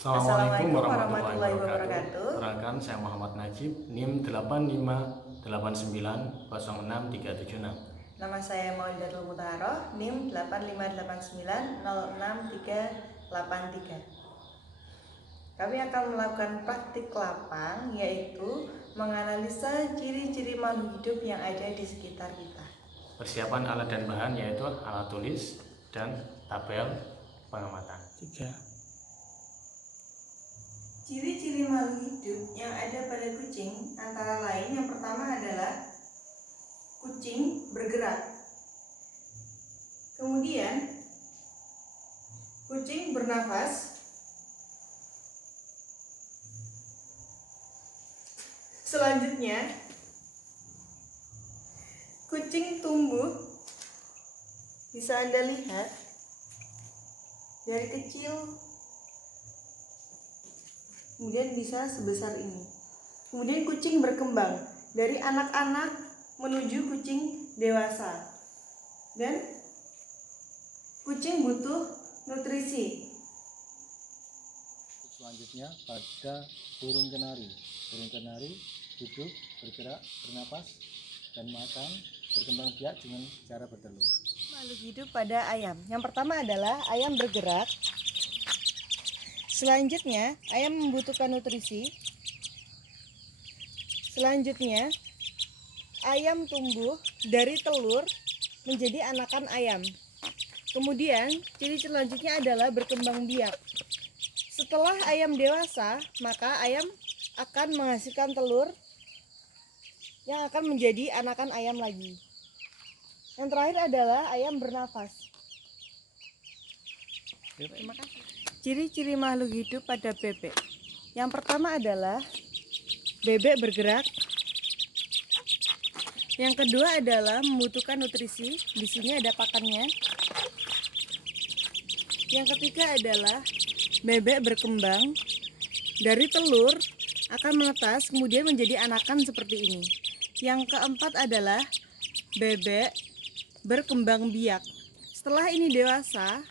Assalamualaikum warahmatullahi wabarakatuh. Perkenalkan, saya Muhammad Najib, NIM 85890636. Nama saya Maulidatul Mutaharoh, NIM 8589063683. Kami akan melakukan praktik lapang, yaitu menganalisa ciri-ciri makhluk hidup yang ada di sekitar kita. Persiapan alat dan bahan yaitu alat tulis dan tabel pengamatan. 3. Ciri-ciri makhluk hidup yang ada pada kucing antara lain yang pertama adalah kucing bergerak. Kemudian kucing bernafas. Selanjutnya kucing tumbuh. Bisa Anda lihat dari kecil kemudian bisa sebesar ini. Kemudian kucing berkembang dari anak-anak menuju kucing dewasa. Dan kucing butuh nutrisi. Selanjutnya pada burung kenari. Burung kenari hidup, bergerak, bernapas, dan makan, berkembang biak dengan cara bertelur. Makhluk hidup pada ayam. Yang pertama adalah ayam bergerak. Selanjutnya, ayam membutuhkan nutrisi. Selanjutnya, ayam tumbuh dari telur menjadi anakan ayam. Kemudian, ciri selanjutnya adalah berkembang biak. Setelah ayam dewasa, maka ayam akan menghasilkan telur yang akan menjadi anakan ayam lagi. Yang terakhir adalah ayam bernafas. Terima kasih. Ciri-ciri makhluk hidup pada bebek. Yang pertama adalah bebek bergerak. Yang kedua adalah membutuhkan nutrisi. Di sini ada pakannya. Yang ketiga adalah bebek berkembang dari telur akan menetas kemudian menjadi anakan seperti ini. Yang keempat adalah bebek berkembang biak. Setelah ini dewasa,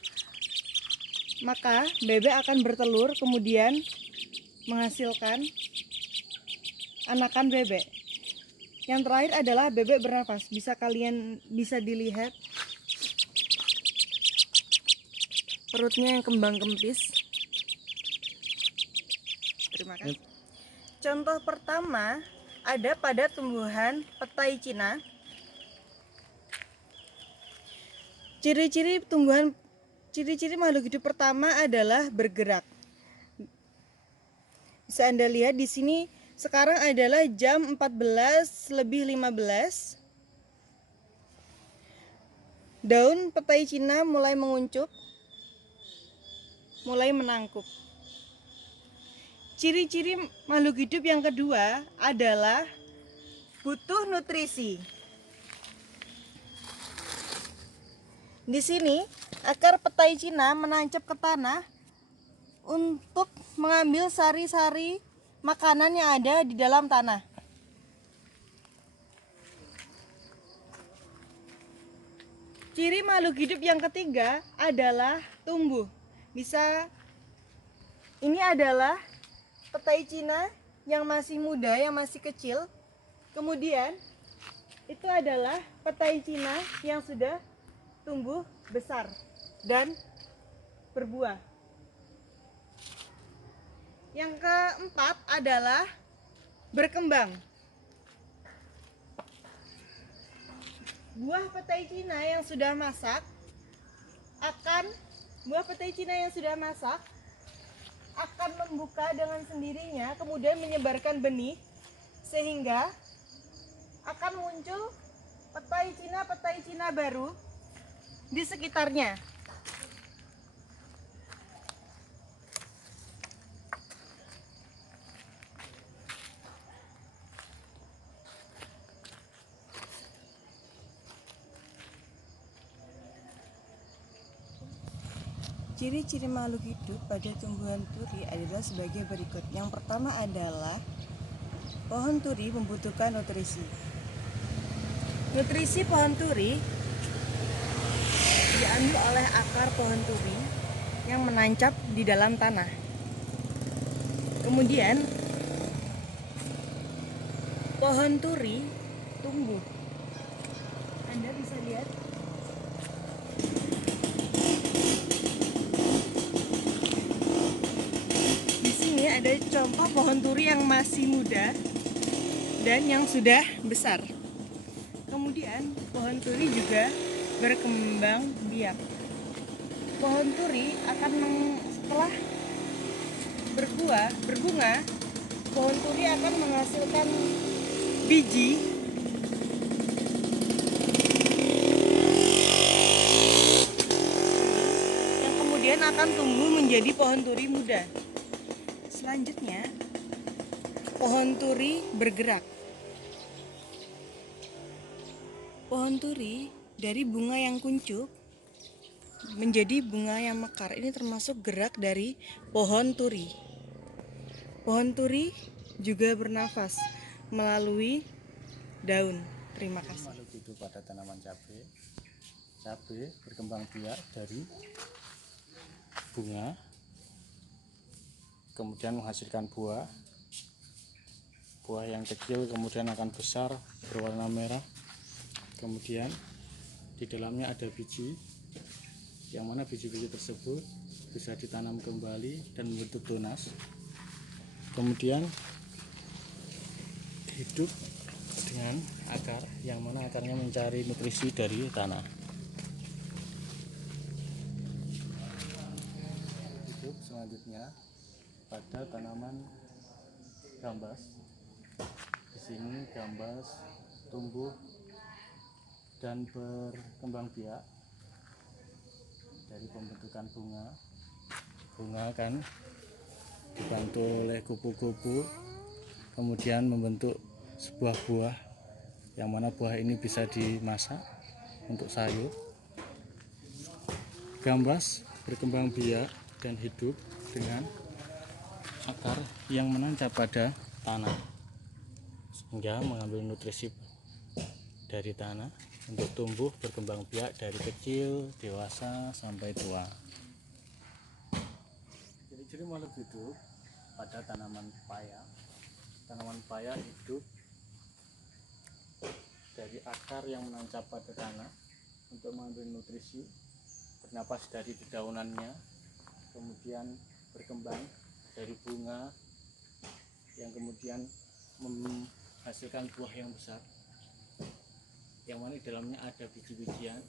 maka bebek akan bertelur kemudian menghasilkan anakan bebek. Yang terakhir adalah bebek bernafas. Bisa dilihat perutnya yang kembang kempis. Terima kasih. Contoh pertama ada pada tumbuhan petai Cina. Ciri-ciri makhluk hidup pertama adalah bergerak. Bisa Anda lihat di sini sekarang adalah jam 14:15. Daun petai Cina mulai menguncup, mulai menangkup. Ciri-ciri makhluk hidup yang kedua adalah butuh nutrisi. Di sini akar petai Cina menancap ke tanah untuk mengambil sari-sari makanan yang ada di dalam tanah. Ciri makhluk hidup yang ketiga adalah tumbuh. Ini adalah petai Cina yang masih muda, yang masih kecil. Kemudian itu adalah petai Cina yang sudah tumbuh besar dan berbuah. Yang keempat adalah berkembang. Buah petai Cina yang sudah masak akan membuka dengan sendirinya, kemudian menyebarkan benih sehingga akan muncul petai Cina baru di sekitarnya. Ciri-ciri makhluk hidup pada tumbuhan turi adalah sebagai berikut. Yang pertama adalah pohon turi membutuhkan nutrisi. Nutrisi pohon turi diambil oleh akar pohon turi yang menancap di dalam tanah. Kemudian pohon turi tumbuh. Anda bisa lihat di sini ada contoh pohon turi yang masih muda dan yang sudah besar. Kemudian pohon turi juga berkembang biak. Pohon turi akan setelah berbunga, pohon turi akan menghasilkan biji yang kemudian akan tumbuh menjadi pohon turi muda. Selanjutnya, pohon turi bergerak. Pohon turi dari bunga yang kuncup menjadi bunga yang mekar. Ini termasuk gerak dari pohon turi. Pohon turi juga bernafas melalui daun. Terima kasih. Makhluk hidup pada tanaman cabai. Cabai berkembang biak dari bunga, kemudian menghasilkan buah. Buah yang kecil kemudian akan besar berwarna merah. Kemudian di dalamnya ada biji, yang mana biji-biji tersebut bisa ditanam kembali dan membentuk tunas. Kemudian hidup dengan akar, yang mana akarnya mencari nutrisi dari tanah. Hidup selanjutnya pada tanaman gambas. Di sini gambas tumbuh dan berkembang biak dari pembentukan bunga. Bunga kan dibantu oleh kupu-kupu, kemudian membentuk sebuah buah, yang mana buah ini bisa dimasak untuk sayur. Gambas berkembang biak dan hidup dengan akar yang menancap pada tanah, sehingga mengambil nutrisi dari tanah untuk tumbuh berkembang biak dari kecil, dewasa, sampai tua. Ciri-ciri makhluk hidup pada tanaman paya. Tanaman paya hidup dari akar yang menancap pada tanah untuk mengambil nutrisi, bernapas dari dedaunannya, kemudian berkembang dari bunga yang kemudian menghasilkan buah yang besar, yang mana di dalamnya ada biji-bijian,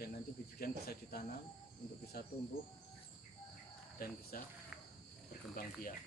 dan nanti biji-bijian bisa ditanam untuk bisa tumbuh dan bisa berkembang biak.